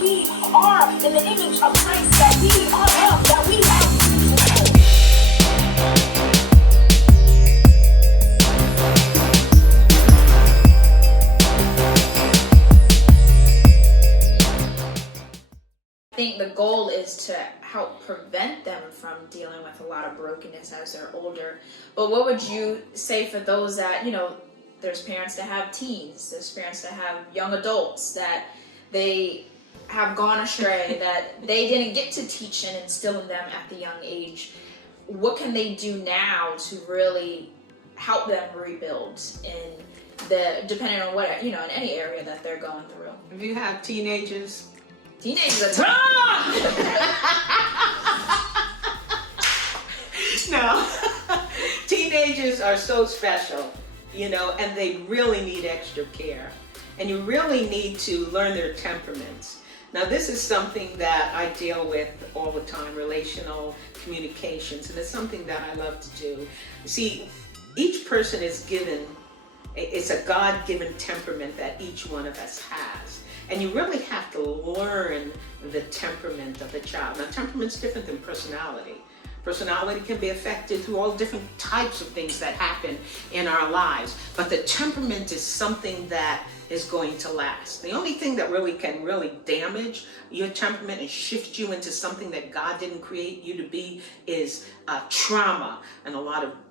we are in the image of Christ, that we are loved, that we have. I think the goal is to help prevent them from dealing with a lot of brokenness as they're older. But what would you say for those that, there's parents that have teens, there's parents that have young adults that they have gone astray, that they didn't get to teach and instill in them at the young age. What can they do now to really help them rebuild depending on what, in any area that they're going through? If you have teenagers Teenagers are tough. No. Teenagers are so special, and they really need extra care. And you really need to learn their temperaments. Now, this is something that I deal with all the time, relational communications, and it's something that I love to do. See, each person is given, it's a God-given temperament that each one of us has. And you really have to learn the temperament of the child. Now, temperament's different than personality. Personality can be affected through all different types of things that happen in our lives. But the temperament is something that is going to last. The only thing that can really damage your temperament and shift you into something that God didn't create you to be is trauma, and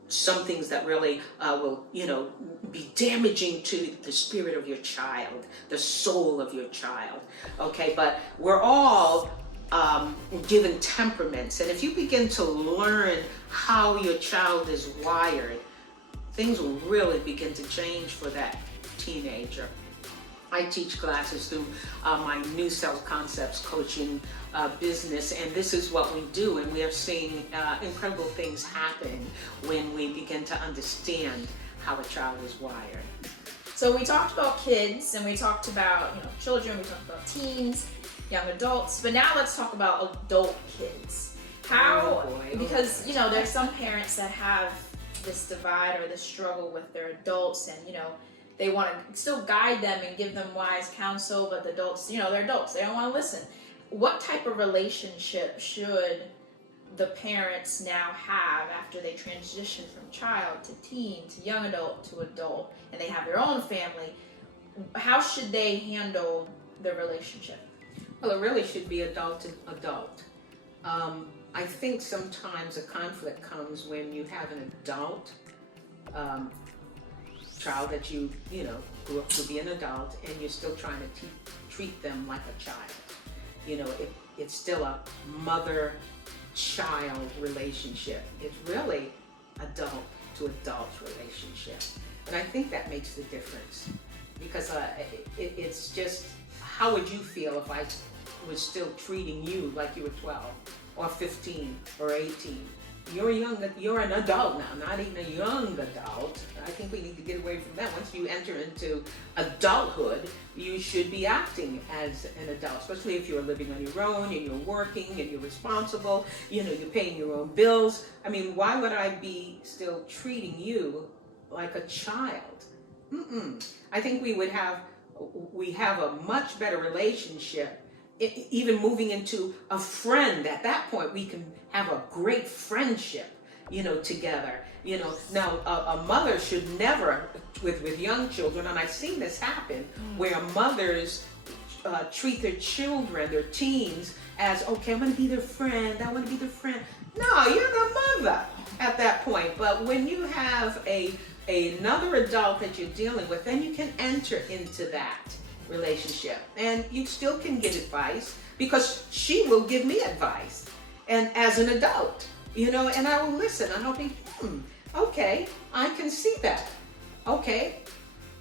some things that really will, be damaging to the spirit of your child, the soul of your child. Okay, but we're all given temperaments, and if you begin to learn how your child is wired, things will really begin to change for that teenager. I teach classes through my New Self Concepts coaching business, and this is what we do, and we are seeing incredible things happen when we begin to understand how a child is wired. So we talked about kids, and we talked about children, we talked about teens, young adults, but now let's talk about adult kids. Because there's some parents that have this divide or this struggle with their adults, and they want to still guide them and give them wise counsel, but the adults, they're adults, they don't want to listen. What type of relationship should the parents now have after they transition from child to teen to young adult to adult, and they have their own family? How should they handle their relationship? Well, it really should be adult to adult. I think sometimes a conflict comes when you have an adult child that you grew up to be an adult, and you're still trying to treat them like a child. It's still a mother-child relationship. It's really adult to adult relationship, and I think that makes the difference, because it's just, how would you feel if I was still treating you like you were 12 or 15 or 18? You're an adult now, not even a young adult. I think we need to get away from that. Once you enter into adulthood, you should be acting as an adult, especially if you're living on your own and you're working and you're responsible, you're paying your own bills. I mean, why would I be still treating you like a child? I think we have a much better relationship. Even moving into a friend, at that point we can have a great friendship, together. Now a mother should never, with young children, and I've seen this happen, where mothers treat their children, their teens, as, okay, I'm going to be their friend, I want to be their friend. No, you're the mother at that point. But when you have another adult that you're dealing with, then you can enter into that relationship, and you still can get advice, because she will give me advice, and as an adult, and I will listen, and I'll be, okay, I can see that. Okay,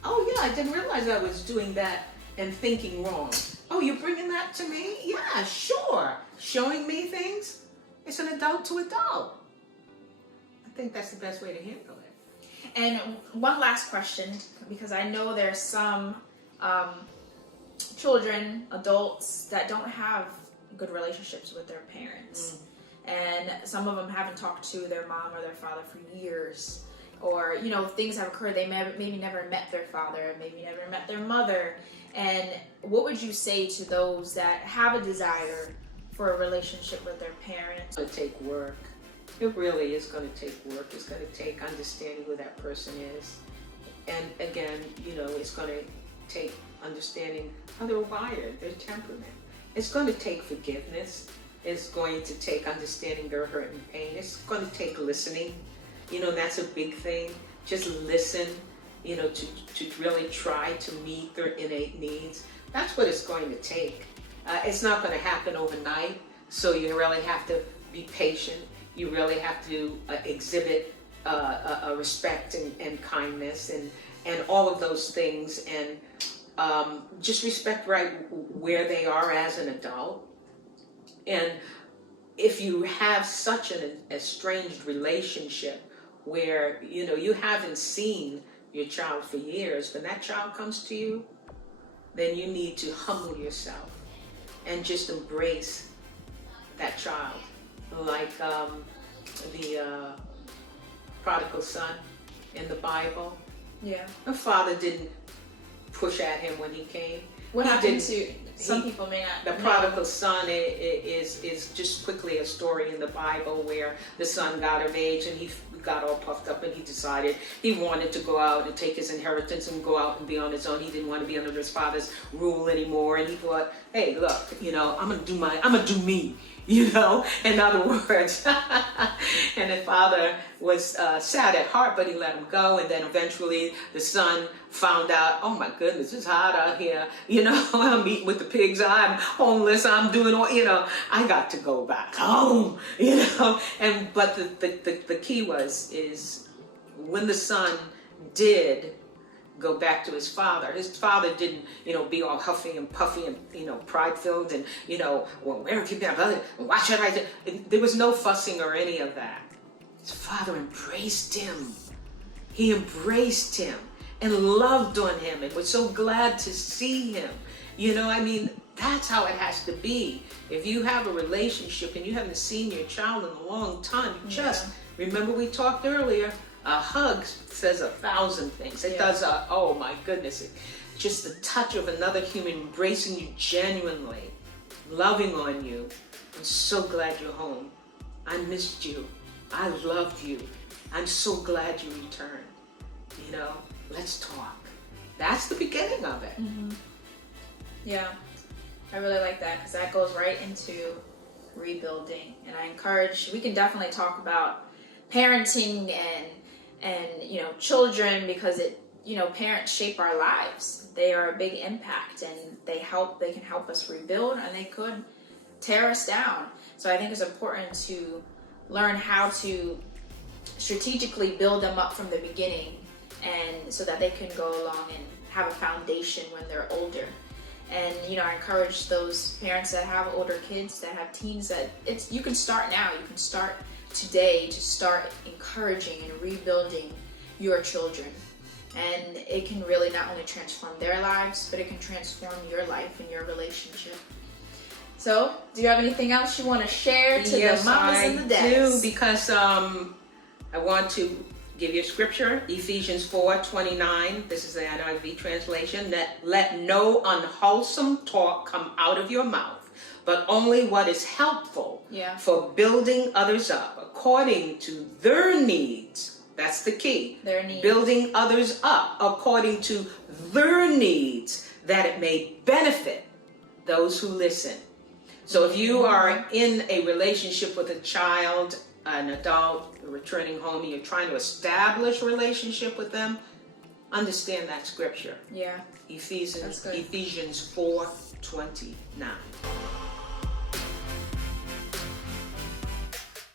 oh yeah, I didn't realize I was doing that and thinking wrong. Oh, you're bringing that to me? Yeah, sure. Showing me things. It's an adult to adult. I think that's the best way to handle it. And one last question, because I know there's some children, adults that don't have good relationships with their parents. And some of them haven't talked to their mom or their father for years. Or, things have occurred. They maybe never met their father, maybe never met their mother. And what would you say to those that have a desire for a relationship with their parents? It's going to take work. It really is going to take work. It's going to take understanding who that person is. And again, it's going to take understanding how they're wired, their temperament. It's going to take forgiveness. It's going to take understanding their hurt and pain. It's going to take listening. That's a big thing. Just listen, to really try to meet their innate needs. That's what it's going to take. It's not going to happen overnight, so you really have to be patient. You really have to exhibit a respect and kindness and all of those things, and just respect right where they are as an adult. And if you have such an estranged relationship where you haven't seen your child for years, when that child comes to you, then you need to humble yourself and just embrace that child. Like the prodigal son in the Bible. Yeah. The father didn't push at him when he came. What happened to some people may not The prodigal son is just quickly a story in the Bible where the son got of age and he got all puffed up and he decided he wanted to go out and take his inheritance and go out and be on his own. He didn't want to be under his father's rule anymore, and he thought, hey, look, I'm gonna do me. In other words. And the father was sad at heart, but he let him go. And then eventually the son found out, oh my goodness, it's hot out here. I'm eating with the pigs. I'm homeless. I'm doing all, I got to go back home, but the key is when the son did go back to his father didn't, be all huffy and puffy and pride-filled and, well, where have you been? Why should I do? There was no fussing or any of that. His father embraced him. He embraced him and loved on him and was so glad to see him. That's how it has to be. If you have a relationship and you haven't seen your child in a long time, just remember we talked earlier, a hug says 1,000 things. It does, oh my goodness, just the touch of another human embracing you genuinely, loving on you. I'm so glad you're home. I missed you. I loved you. I'm so glad you returned. Let's talk. That's the beginning of it. Mm-hmm. Yeah, I really like that because that goes right into rebuilding. And I encourage, we can definitely talk about parenting and children, because parents shape our lives. They are a big impact, and they can help us rebuild, and they could tear us down. So I think it's important to learn how to strategically build them up from the beginning, and so that they can go along and have a foundation when they're older. And I encourage those parents that have older kids, that have teens, that you can start now. You can start today to start encouraging and rebuilding your children. And it can really not only transform their lives, but it can transform your life and your relationship. So, do you have anything else you want to share to the mamas and the dads? Yes, I do, because I want to give you a scripture, Ephesians 4:29. This is the NIV translation. Let no unwholesome talk come out of your mouth, but only what is helpful for building others up according to their needs. That's the key. Their needs. Building others up according to their needs, that it may benefit those who listen. So if you are in a relationship with a child, an adult, returning home, and you're trying to establish a relationship with them, understand that scripture. Yeah. Ephesians 4:29.